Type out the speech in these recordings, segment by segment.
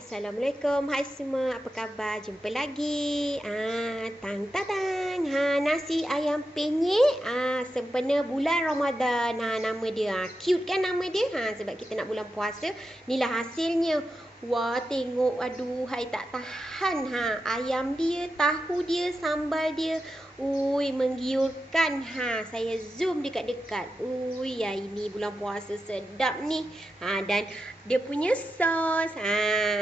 Assalamualaikum. Hai semua, apa khabar? Jumpa lagi. Tang tang. Nasi ayam penyet. Sempena bulan Ramadan. Nama dia. Cute kan nama dia? Sebab kita nak bulan puasa. Inilah hasilnya. Wah, tengok. Aduh, hai tak tahan. Ayam dia, tahu dia, sambal dia. Ui, menggiurkan. Saya zoom dekat-dekat. Ui, ya ini bulan puasa sedap ni. Dan dia punya sos.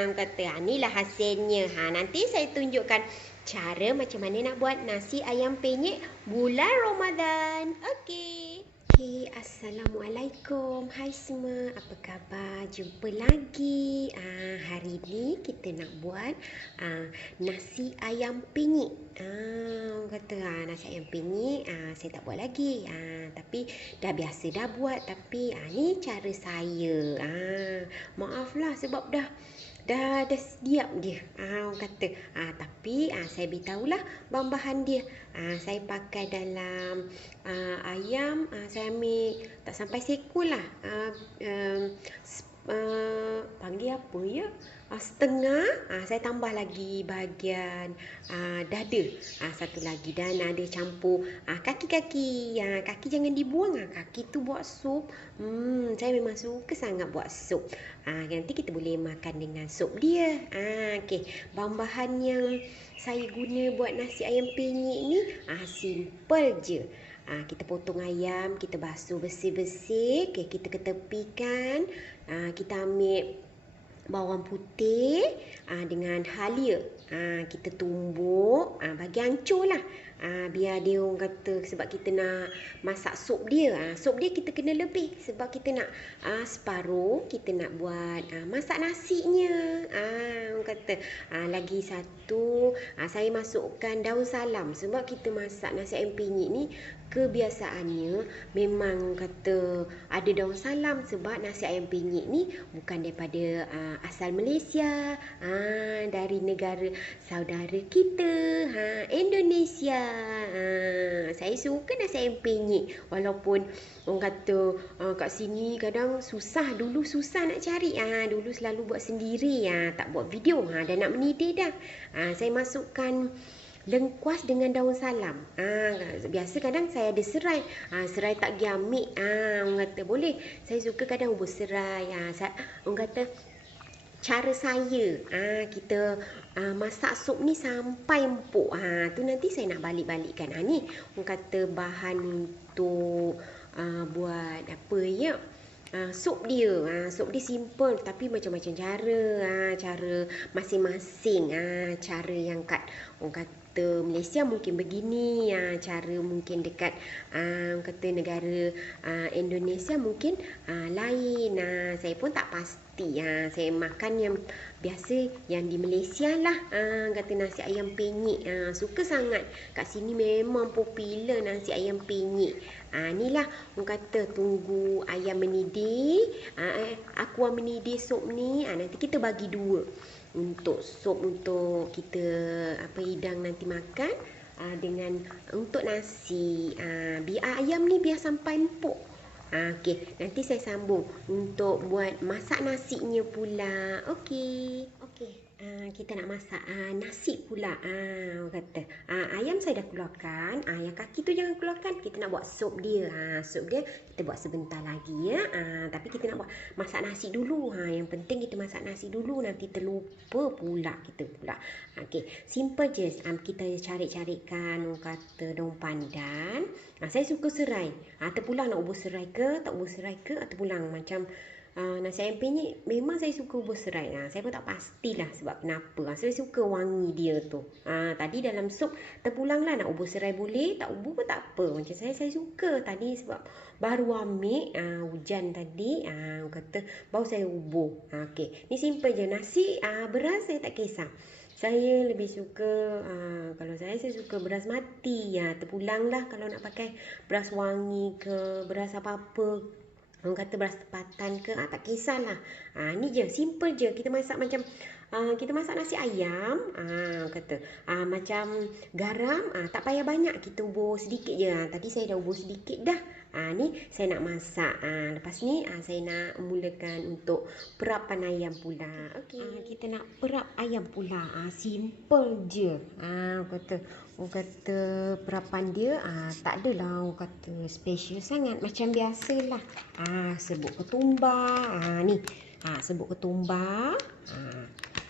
Kata inilah hasilnya. Nanti saya tunjukkan cara macam mana nak buat nasi ayam penyet bulan Ramadan. Okey. Assalamualaikum. Hai semua, apa khabar? Jumpa lagi. Hari ni kita nak buat nasi ayam penyet. Kata nasi ayam penyet saya tak buat lagi. Tapi dah biasa dah buat. Tapi ni cara saya. Maaflah sebab dah siap dia. Orang kata. Tapi saya beritahulah bahan-bahan dia. Saya pakai dalam ayam, saya ambil tak sampai seekor lah. Panggil apa ya? Setengah. Saya tambah lagi bahagian dada. Satu lagi. Dan ada campur kaki-kaki. Kaki jangan dibuang. Kaki tu buat sup. Saya memang suka sangat buat sup. Nanti kita boleh makan dengan sup dia. Okey. Bahan-bahan yang saya guna buat nasi ayam penyet ni simple je. Kita potong ayam, kita basuh bersih-bersih. Okay, kita ketepikan. Kita ambil bawang putih dengan halia. Kita tumbuk bagi hancur lah. Biar dia orang kata sebab kita nak masak sup dia. Sup dia kita kena lebih sebab kita nak separuh kita nak buat masak nasinya. Orang kata lagi satu saya masukkan daun salam sebab kita masak nasi ayam penyet ni kebiasaannya memang kata ada daun salam sebab nasi ayam penyet ni bukan daripada asal Malaysia, dari negara saudara kita, Indonesia. Saya suka nasi ayam penyet walaupun orang kata kat sini kadang susah. Dulu susah nak cari. Dulu selalu buat sendiri. Tak buat video. Dah nak mendidih dah. Saya masukkan lengkuas dengan daun salam. Biasa kadang saya ada serai. Serai tak pergi ambil. Orang kata boleh. Saya suka kadang hubur serai. Orang kata cara saya kita masak sup ni sampai empuk. Tu nanti saya nak balik-balikkan. Ni orang kata bahan untuk buat apa ya? Sup dia. Sup dia simple tapi macam-macam cara. Cara masing-masing. Cara yang kat orang kata Malaysia mungkin begini. Cara mungkin dekat kata negara Indonesia mungkin lain. Saya pun tak pasti. Saya makan yang biasa yang di Malaysia lah. Kata nasi ayam penyet. Suka sangat. Kat sini memang popular nasi ayam penyet. Inilah orang kata tunggu ayam mendidih. Aku mendidih sup ni. Nanti kita bagi dua. Untuk sup untuk kita hidang nanti makan. Dengan untuk nasi. Biar ayam ni biar sampai empuk. Okey, nanti saya sambung untuk buat masak nasinya pula. Okey. Kita nak masak nasi pula. Orang kata ayam saya dah keluarkan. Yang kaki tu jangan keluarkan. Kita nak buat sup dia. Sup dia kita buat sebentar lagi ya. Tapi kita nak buat masak nasi dulu. Yang penting kita masak nasi dulu. Nanti terlupa pula kita pula. Okey, simple je. Kita cari-carikan orang kata daun pandan. Saya suka serai. Terpulang nak ubur serai ke, tak ubur serai ke, terpulang macam nasi ayam penyet memang saya suka ubur serai. Saya pun tak pastilah sebab kenapa. Saya suka wangi dia tu. Tadi dalam sup terpulang lah nak ubur serai boleh, tak ubur pun tak apa. Macam saya suka tadi sebab baru ambil hujan tadi. Kata baru saya ubur. Okey, ni simple je. Nasi beras saya tak kisah. Saya lebih suka kalau saya suka beras mati. Terpulang lah kalau nak pakai beras wangi ke beras apa-apa. Orang kata beras tempatan ke, tak kisahlah. Ni je, simple je. Kita masak macam kita masak nasi ayam. Kata macam garam, tak payah banyak. Kita ubur sedikit je. Tadi saya dah ubur sedikit dah. Ni saya nak masak. Lepas ni saya nak mulakan untuk perapan ayam pula. Okey. Kita nak perap ayam pula. Simple je. Orang kata perapan dia tak adalah orang kata special sangat, macam biasalah. Sebut ketumbar. Ni. Sebut ketumbar.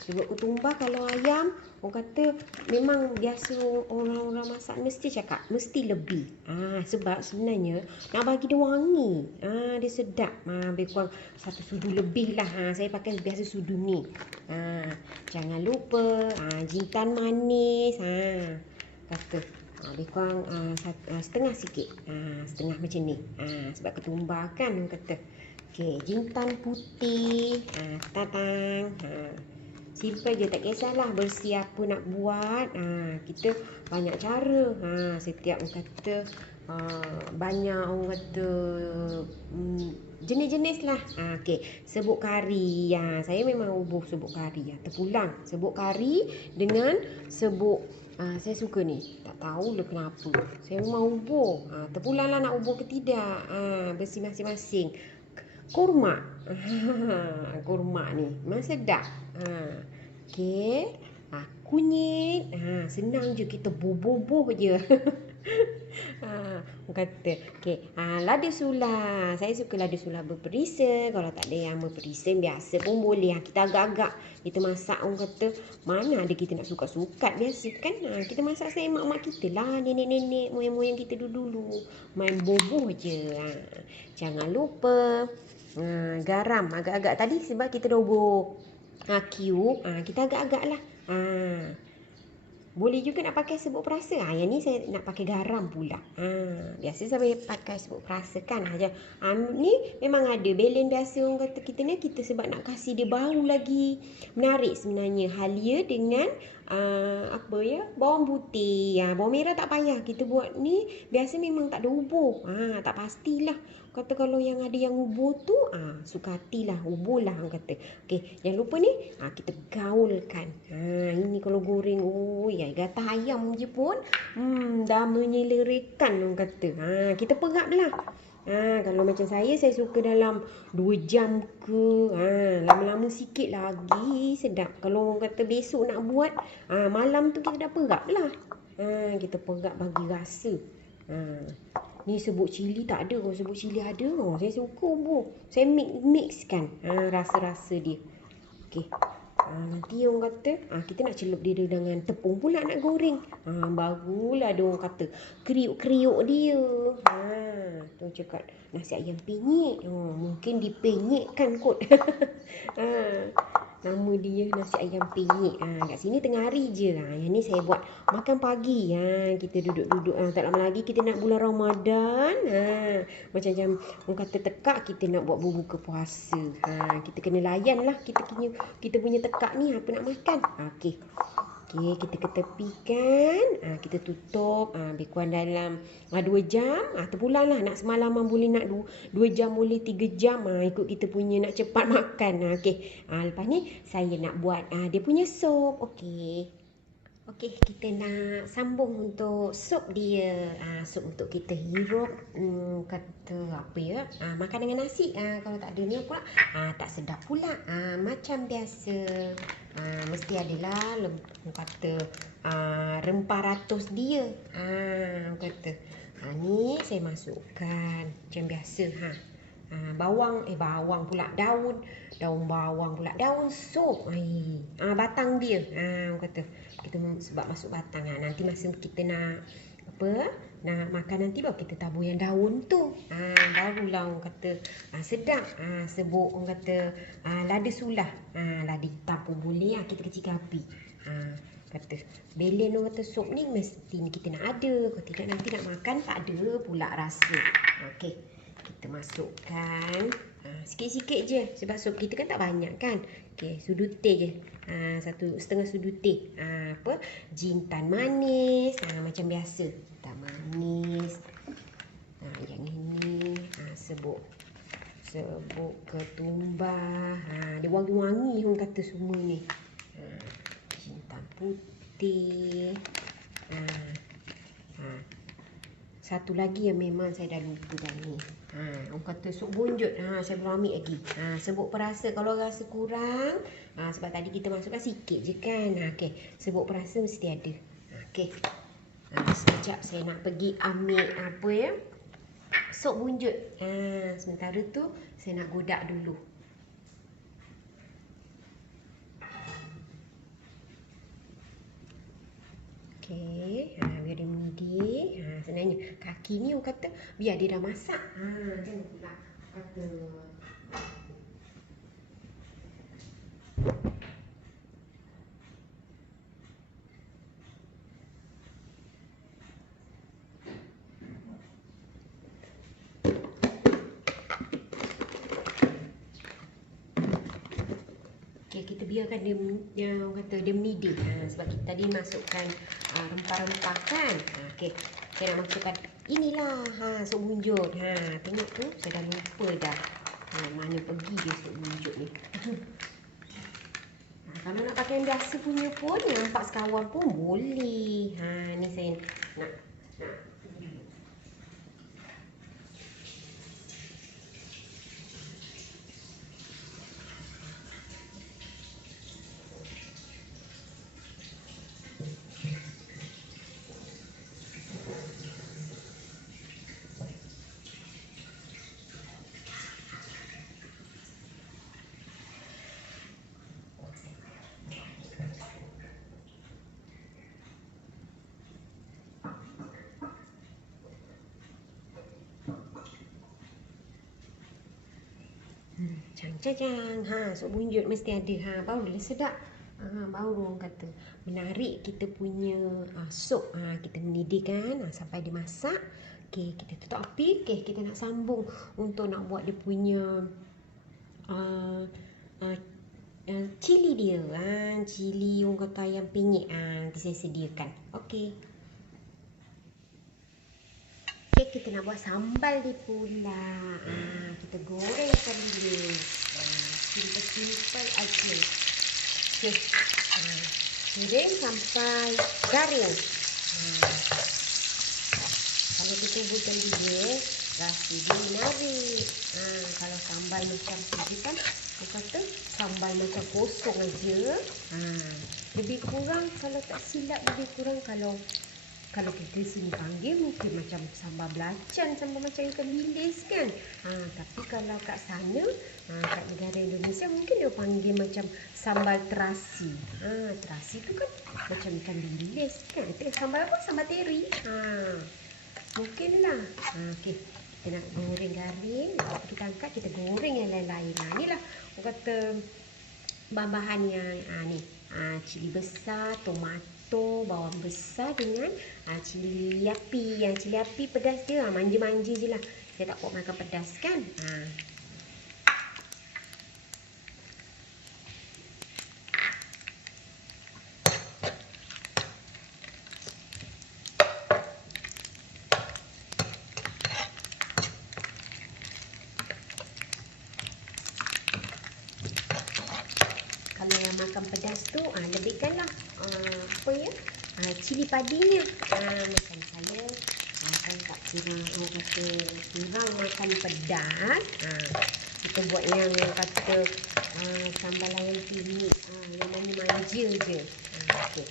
Sebut ketumbar kalau ayam, orang kata memang biasa orang-orang masak mesti cakap mesti lebih. Sebab sebenarnya nak bagi dia wangi. Dia sedap. Lebih kurang 1 sudu lebih lah. Saya pakai biasa sudu ni. Jangan lupa jintan manis. Kata lebih kurang setengah sikit. Setengah macam ni. Sebab ketumbar kan orang kata. Okey, jintan putih. Tatang. Simple je, tak kisahlah bersih apa nak buat. Kita banyak cara. Setiap orang kata banyak orang kata jenis-jenis lah. Okey, serbuk kari. Saya memang ubuh serbuk kari. Terpulang serbuk kari dengan serbuk saya suka ni. Tak tahu lah kenapa. Saya memang ubuh. Terpulang lah nak ubuh ke tidak. Bersih masing-masing. Kurma. Kurma ni memang sedap. Okey. Kunyit. Senang je, kita bubuh je. Orang kata. Okey. Lada sula. Saya suka lada sula berperisa. Kalau tak ada yang berperisa biasa pun boleh. Kita agak-agak kita masak, orang kata mana ada kita nak sukat-sukat biasa kan. Kita masak saya mak-mak kita lah, nenek-nenek moyang-moyang kita dulu-dulu main bubuh je. Jangan lupa garam agak-agak tadi sebab kita dah ubur cube. Kita agak-agak lah. Boleh juga nak pakai serbuk perasa. Yang ni saya nak pakai garam pula. Biasa saya pakai serbuk perasa kan. Ni memang ada belen biasa orang kata kita ni, kita sebab nak kasih dia bau lagi menarik sebenarnya. Halia dengan bawang putih. Bawang merah tak payah. Kita buat ni biasa memang tak ada ubur. Tak pastilah. Kata kalau yang ada yang ubur tu, suka hatilah, ubur lah orang kata. Okey, jangan lupa ni, kita gaulkan. Ini kalau goreng, gatah ayam je pun, dah menyelerakan orang kata. Kita perap lah. Kalau macam saya suka dalam 2 jam ke, lama-lama sikit lagi sedap. Kalau orang kata besok nak buat, malam tu kita dah perap lah. Kita perap bagi rasa. Ni serbuk cili tak ada. Kalau serbuk cili ada, saya suka ubur. Saya mixkan rasa-rasa dia. Okey. Nanti orang kata kita nak celup dia dengan tepung pula nak goreng. Barulah ada orang kata kriuk-kriuk dia. Tu cakap nasi ayam penyet. Mungkin dipenyetkan kot. Nama dia nasi ayam penyet. Kat sini tengah hari je. Yang ni saya buat makan pagi. Kita duduk-duduk. Tak lama lagi kita nak bulan Ramadan. Macam orang kata tekak kita nak buat berbuka puasa. Kita kena layan lah. Kita punya tekak ni apa nak makan. Okey. Kita ketepikan. Kita tutup. Lebih kurang dalam 2 jam. Terpulang lah. Nak semalaman boleh, nak 2 jam boleh, 3 jam. Ikut kita punya nak cepat makan. Okey. Lepas ni saya nak buat dia punya sup. Okey, kita nak sambung untuk sup dia. Sup untuk kita hirup. Kata apa ya? Makan dengan nasi. Kalau tak ada ni pula tak sedap pula. Macam biasa. Mesti adalah kata rempah ratus dia. Kata ni saya masukkan macam biasa. Bawang pula, daun bawang pula, daun sup. Batang dia. Orang kata kita sebab masuk batang. Nanti masa kita nak nak makan nanti baru kita tabur yang daun tu. Barulah orang kata sedap. Serbuk orang kata lada sulah. Lada hitam pun boleh. Kita kecilkan api. Kata belen orang kata sup ni mesti kita nak ada. Kalau tidak nanti nak makan tak ada pula rasa. Okey, kita masukkan sikit-sikit je sebab sup kita kan tak banyak kan. Okey, sudu teh je. 1/2 sudu teh. Jintan manis. Macam biasa. Jintan manis. Yang ini serbuk ketumbar. Dia wangi-wangi orang kata semua ni. Jintan putih. satu lagi yang memang saya dah lupa dah ni. Orang kata sup bunjut. Saya belum ambil lagi. Serbuk perasa kalau rasa kurang. Sebab tadi kita masukkan sikit je kan. Okey, serbuk perasa mesti ada. Okey. Sekejap saya nak pergi ambil apa ya? Sup bunjut. Sementara tu saya nak godak dulu. Okey, biar dia mendidih. Sebenarnya kaki ni orang kata biar dia dah masak. Jangan pula kata kita biarkan dia orang kata dia mendidih. Sebab kita tadi masukkan rempah-rempah kan. Okey. Saya nak masukkan inilah sup bunjut. Tengok tu saya dah lupa dah. Mana pergi dia sup bunjut ni. Kalau nak pakai yang biasa punya pun yang 4 sekawan pun boleh. Ni saya nak cang-cang. Sup bunjut mesti ada. Baru dia sedap. Baru orang kata menarik kita punya sup. Kita mendidihkan sampai dia masak. Okey, kita tutup api. Okey, kita nak sambung untuk nak buat dia punya cili dia. Cili orang kata ayam penyet. Nanti saya sediakan. Okey. Kita nak buat sambal dia pula. Kita gorengkan dulu. Simple-simple aja. Okey. Goreng sampai garing. Kalau kita buatkan dia, rasa dia menarik. Kalau sambal macam tu kan, aku kata sambal macam kosong aja. Lebih kurang kalau tak silap lebih kurang kalau kita sini panggil mungkin macam sambal belacan, sambal macam ikan bilis kan. Tapi kalau kat sana, kat negara Indonesia mungkin dia panggil macam sambal terasi. Terasi tu kan macam ikan bilis kan. Sambal apa? Sambal teri. Mungkin lah. Okey. Kita nak goreng garing. Lepas kita angkat, kita goreng yang lain-lain. Inilah orang kata bahan-bahan yang ni. Cili besar, tomato, bawang besar dengan cili api. Yang cili api pedas dia manja-manja je lah. Saya tak buat makan pedas kan. Kalau yang makan pedas tu lebihkanlah apa ya, cili padinya. Macam saya tak kurang, orang kata kurang makan pedas, kita buat yang kata sambal ayam penyet, yang manja je. Okey.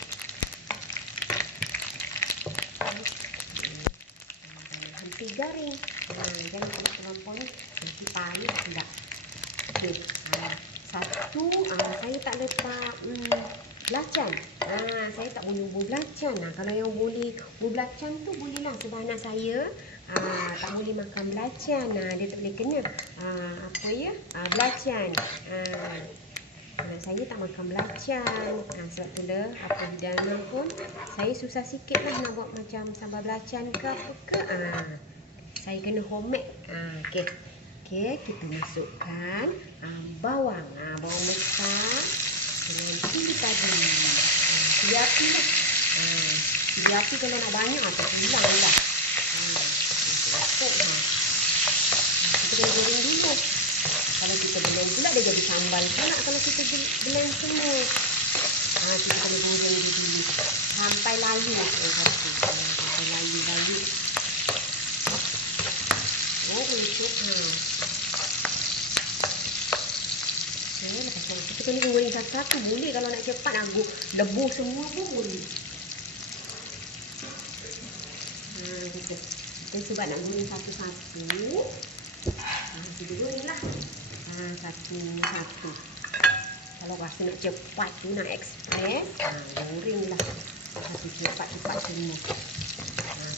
Hampir garing. Jangan terlampau ni, nanti pahit pula. Okey. Satu, saya tak letak belacan. Saya tak boleh ubur belacan. Kalau yang boleh ubur belacan tu bolehlah. Sebab anak saya tak boleh makan belacan. Dia tak boleh kena apa ya, belacan. Anak saya tak makan belacan. Sebab tu lah apa hidangan pun saya susah sikit lah nak buat macam sambal belacan ke apa ke. Saya kena homemade. Okey, kita masukkan bawang. Bawang besar dengan cili tadi. Cili api lah. Cili api kalau nak banyak terpulang lah. Masuk. Kita kena goreng dulu. Kalau kita blend pula dia jadi sambal pula kalau kita blend semua. Kita kena goreng dulu sampai layu. Sampai layu. untuk lepas tu kita kena goreng satu-satu. Boleh kalau nak cepat lebur semua pun boleh. Kita sebab nak goreng satu-satu, kita goreng lah satu-satu. Kalau rasa nak cepat tu, nak ekspres, goreng lah satu cepat-cepat semua.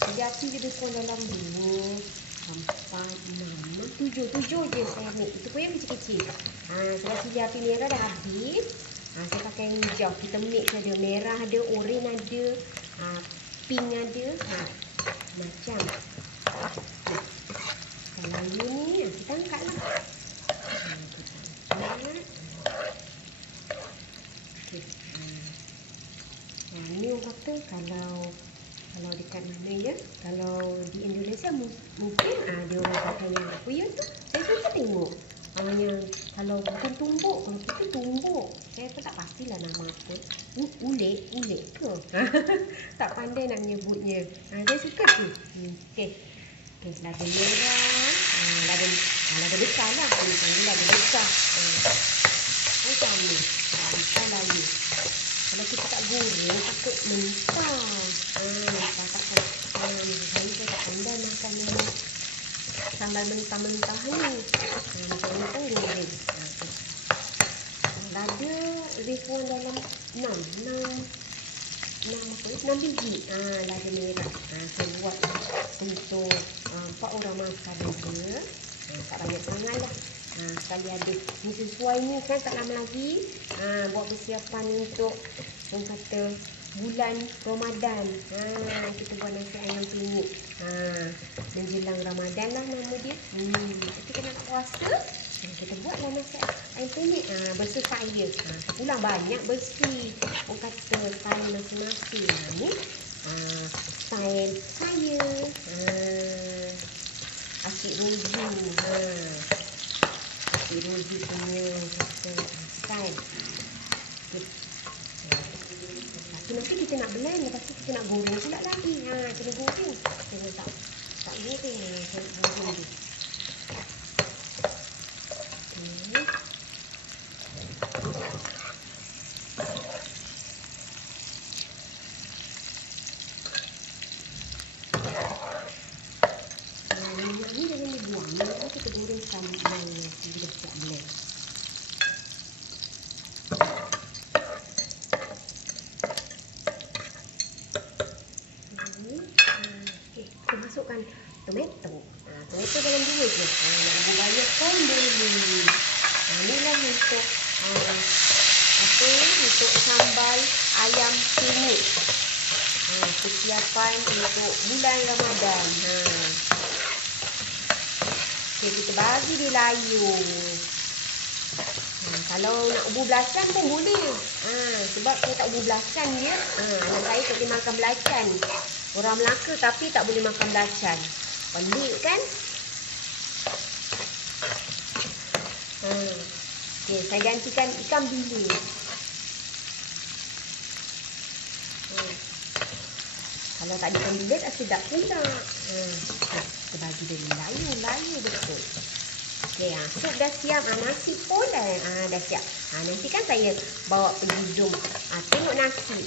Jadi api lebih kurang dalam 2, 4, 6, 7 je saya ambil. Itu pun yang kecil-kecil. Saya pilih api merah dah habis. Saya pakai yang hijau. Kita mix ada merah ada, oren ada, pink ada. Macam kalau ni kita angkat lah. Kita angkat. Okay. Ni orang kata kalau dekat mana ya, kalau di Indonesia mungkin dia orang pakai yang apa ya tu. Saya suka tengok yang kalau bukan tumbuk, kalau kita tumbuk, saya pun tak pastilah nama apa. Ulet ke? Tak pandai nak menyebutnya. Saya suka tu. Okey, lada merah, lada besar lah. Kita panggil lada besar. Macam ni. Kita layu. Kalau kita tak goreng, takut mentah. Mentah takkan. Saya tak pandai makan sambal mentah-mentah ni. Mentah goreng. Lada lebih kurang dalam 6 biji. Lada merah. Saya buat untuk 4 orang makan juga. Tak banyak sangat lah. Sekali ada. Ni sesuai ni kan tak lama lagi. Buat persiapan untuk orang kata bulan Ramadan. Kita buat nasi ayam penyet. Menjelang Ramadan lah nama dia. Kita nak puasa. Kita buatlah nasi ayam penyet. Bersih saya. Pulang banyak bersih. Orang kata style masing-masing. Ni style saya. Asyik roju. Asyik roju punya style. Nanti kita nak blend, lepas tu kita nak goreng pula lagi. Kena goreng. Jangan tak goreng. Saya goreng dia. Minyak ni jangan dibuang. Minyak ni kita goreng sekali. Kita dah siap blend. Kita masukkan tomato. Tomato dalam 2 je. Nak lebih banyak pun boleh. Ni lah untuk untuk sambal ayam penyet. Persiapan untuk bulan Ramadan. Okay, kita bagi dia layu. Kalau nak ubur belacan pun boleh. Sebab saya tak ubur belacan dia. Anak saya tak boleh makan belacan. Orang Melaka tapi tak boleh makan belacan. Pelik kan? Okay, saya gantikan ikan bilis. Kalau tak ada ikan bilis, sedap pula. Kita bagi dia layu betul. Okay, sup dah siap. Nasi pun dah siap. Nanti kan saya bawa pergi Zoom. Tengok nasi.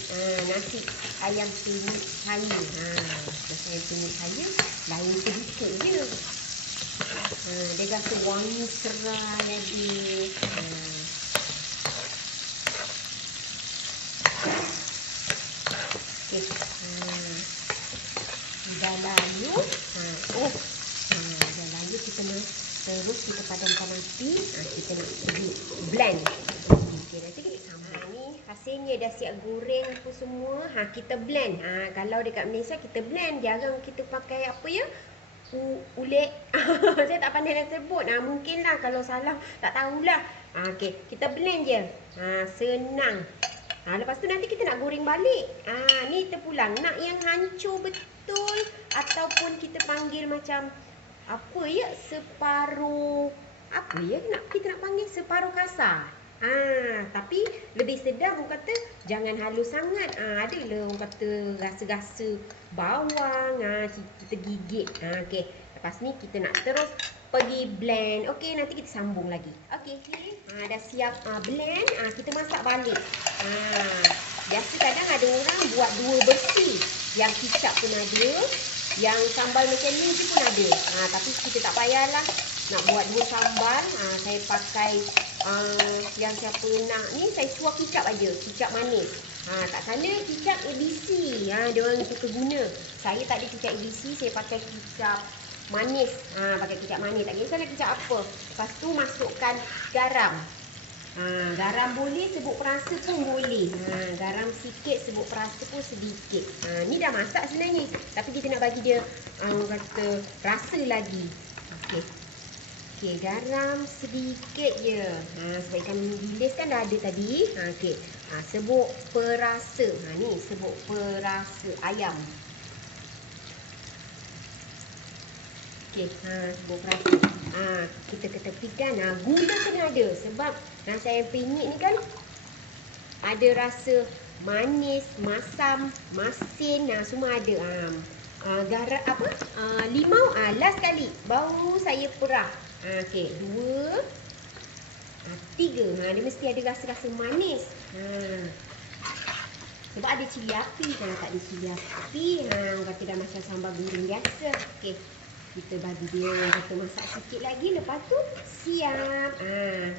Nasi ayam penyet saya. Nasi ayam penyet saya lain sedikit je. Dia rasa wangi serai lagi. Okay. Dah layu. Dah layu kita terus kita padamkan api. Kita nak pergi blend. Okay, nanti kita sambal. Ni hasilnya dah siap goreng apa semua. Kita blend. Kalau dekat Malaysia kita blend. Jarang kita pakai apa ya? Ulet. Saya tak pandai nak sebut. Mungkinlah kalau salah tak tahulah. Okay, kita blend je. Senang. Lepas tu nanti kita nak goreng balik. Ni terpulang. Nak yang hancur betul ataupun kita panggil macam apa ya, separuh apa ya, kita nak panggil separuh kasar. Tapi lebih sedap orang kata jangan halus sangat. Adalah orang kata rasa-rasa bawang. Kita gigit. Okey. Lepas ni kita nak terus pergi blend. Okey, nanti kita sambung lagi. Okey, dah siap blend. Kita masak balik. Biasa kadang ada orang buat dua bersih. Yang kicap pun ada, yang sambal macam ni pun ada. Tapi kita tak payahlah nak buat dua sambal. Saya pakai yang siapa nak ni, saya suar kicap aja, kicap manis. Kat sana kicap ABC, dia orang suka guna. Saya tak ada kicap ABC, saya pakai kicap manis. Pakai kicap manis, tak kisahlah kicap apa. Lepas tu masukkan garam. Garam boleh, sebut perasa pun boleh. Garam sikit, sebut perasa pun sedikit. Ni dah masak sebenarnya, tapi kita nak bagi dia kata rasa lagi. Okey, garam sedikit je. Sebab ikan bilis kan dah ada tadi. Okey. Sebut perasa. Ni sebut perasa ayam. Okey, sebut perasa. Kita ketepikan. Gula kena ada. Sebab rasa ayam penyet ni kan ada rasa manis, masam, masin, semua ada. Garam apa? Limau last kali baru saya perah. Okey, 2 3. Dia mesti ada rasa-rasa manis. Sebab ada cili api. Kalau tak ada cili api, kata dah macam sambal goreng biasa. Okey, kita bagi dia kata masak sikit lagi. Lepas tu siap.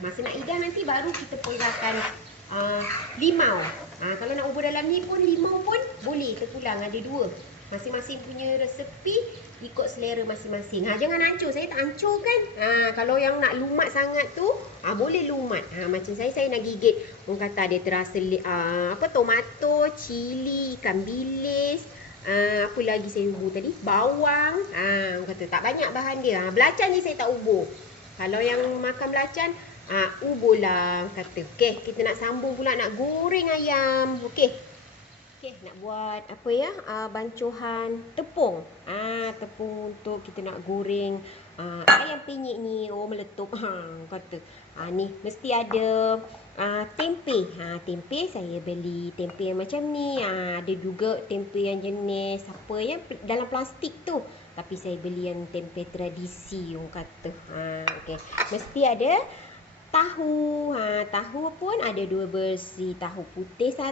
Masa nak hidang nanti baru kita perahkan limau. Kalau nak ubur dalam ni pun limau pun boleh terpulang. Ada 2. Masing-masing punya resepi ikut selera masing-masing. Jangan hancur. Saya tak hancur kan. Kalau yang nak lumat sangat tu, boleh lumat. Macam saya nak gigit. Orang kata dia terasa tomato, cili, ikan bilis. Apa lagi saya ubur tadi? Bawang. Orang kata tak banyak bahan dia. Belacan je saya tak ubur. Kalau yang makan belacan, uburlah. Kata. Okey, kita nak sambung pula nak goreng ayam. Okey, nak buat apa ya? Bancuhan tepung. Tepung untuk kita nak goreng ayam penyet ni. Meletup. Kata. Ni mesti ada tempe. Tempe saya beli tempe yang macam ni. Ada juga tempe yang jenis apa ya, dalam plastik tu. Tapi saya beli yang tempe tradisi orang kata. Okey. Mesti ada tahu. Tahu pun ada 2 bersih. Tahu putih 1.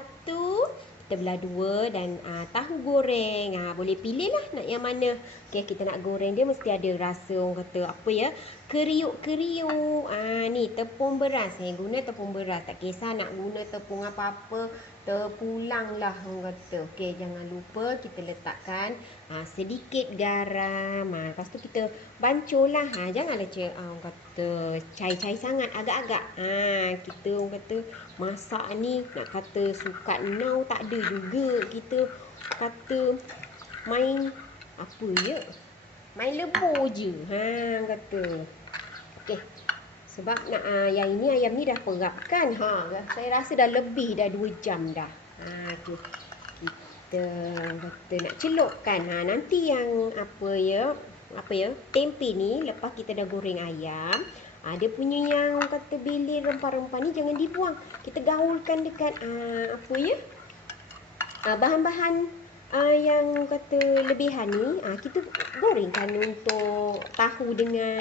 Kita belah 2 dan tahu goreng. Boleh pilih lah nak yang mana. Okey, kita nak goreng dia mesti ada rasa orang kata apa ya, keriuk-keriuk. Ni tepung beras. Saya guna tepung beras. Tak kisah nak guna tepung apa-apa, terpulang lah orang kata. Okey, jangan lupa kita letakkan sedikit garam. Lepas tu kita bancuh lah. Janganlah orang kata cair-cair sangat, agak-agak. Kita orang kata masak ni nak kata sukat now tak ada juga. Kita kata main apa ya, main lebur je. Kata. Okey. Sebab nak yang ini ayam ni dah perap kan. Saya rasa dah lebih dah 2 jam dah. Okay. Kita kata nak celupkan. Nanti yang apa ya, tempe ni lepas kita dah goreng ayam, dia punya yang kata bilis rempah-rempah ni jangan dibuang. Kita gaulkan dekat apa ya, bahan-bahan yang kata lebihan ni, kita gorengkan untuk tahu dengan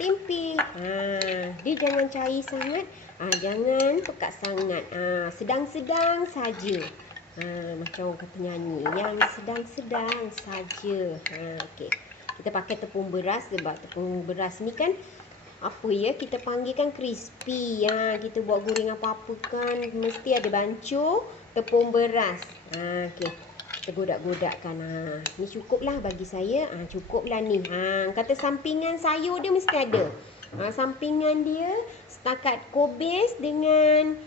tempe. Dia jangan cair sangat, jangan pekat sangat. Sedang-sedang saja. Macam orang kata nyanyi, yang sedang-sedang saja. Okey. Kita pakai tepung beras sebab tepung beras ni kan apa ya, kita panggilkan crispy. Kita buat goreng apa-apa kan mesti ada bancuh tepung beras. Okey. Kita godak-godakkan. Ni cukuplah bagi saya. Cukuplah ni. Kata sampingan sayur dia mesti ada. Sampingan dia setakat kobis dengan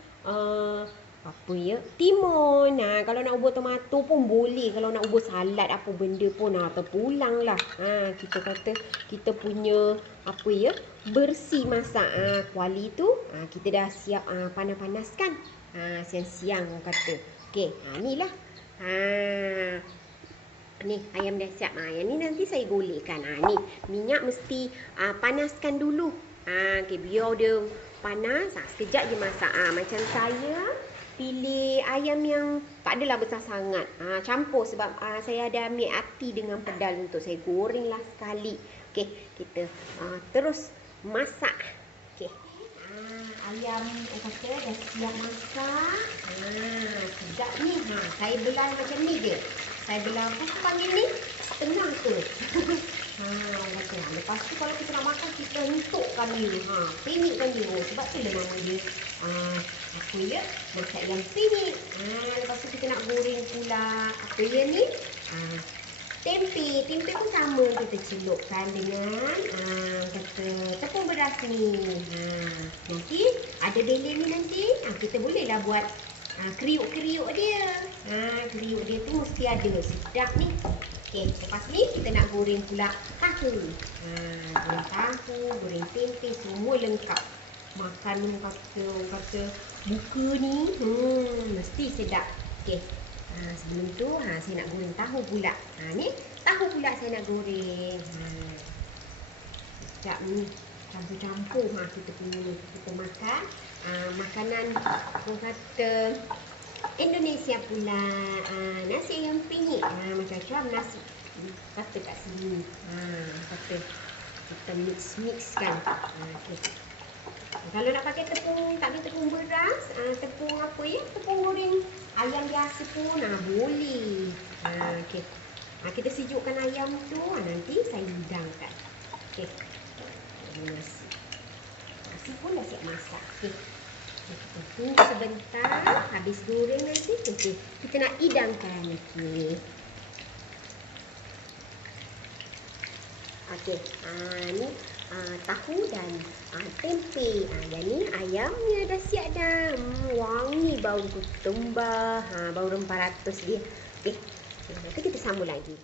apa ya, timun. Kalau nak ubur tomato pun boleh. Kalau nak ubur salad apa benda pun terpulang lah. Kita kata kita punya apa ya, bersih masak. Kuali tu kita dah siap panas-panaskan. Siang-siang orang kata. Okey, ni lah. Ni ayam dah siap. Yang ni nanti saya golekkan. Ni minyak mesti panaskan dulu. Okay, biar dia panas. Sekejap je masak. Macam saya pilih ayam yang tak adalah besar sangat. Campur sebab saya ada ambil ati dengan pedal untuk saya goreng lah sekali. Okey, kita terus masak. Okey. Ayam kata dah siap masak. Sedap ni. Saya belah macam ni je. Saya belah apa panggil ni? Setengah tu. Lepas tu kalau kita nak makan, kita hentukkan dia. Penyitkan dia. Sebab tu lah nama dia. Apa ya? Masak yang penyit. Lepas tu kita nak goreng pula. Apa ya ni? Tempe. Tempe pun sama kita celupkan dengan kata tepung beras ni. Nanti ada dendeng ni nanti kita bolehlah buat kriuk-kriuk dia. Kriuk dia tu mesti ada. Sedap ni. Okey, lepas ni kita nak goreng pula tahu. Goreng tahu, goreng tempe, semua lengkap. Makan kata buka ni mesti sedap. Okey. Sebelum tu saya nak goreng tahu pula. Ni tahu pula saya nak goreng. Sekejap ni campur-campur kita makan makanan orang kata Indonesia pula. Nasi ayam penyit. Macam-macam nasi kata kat sini. Kata kita mix-mixkan. Okay. Kalau nak pakai tepung, tak ada tepung beras, tepung apa ya? Tepung goreng ayam biasa pun boleh. Okey. Kita sejukkan ayam tu, nanti saya hidangkan. Okey. Nasi. Nasi pun dah siap masak. Okey. Kita tunggu sebentar, habis goreng nanti. Okey. Kita nak hidangkan. Okey. Okey. Ni tahu dan tempe. Yang ni ayamnya dah siap dah. Wangi bau ketumbar. Bau rempah ratus dia. Okey. Nanti kita sambung lagi.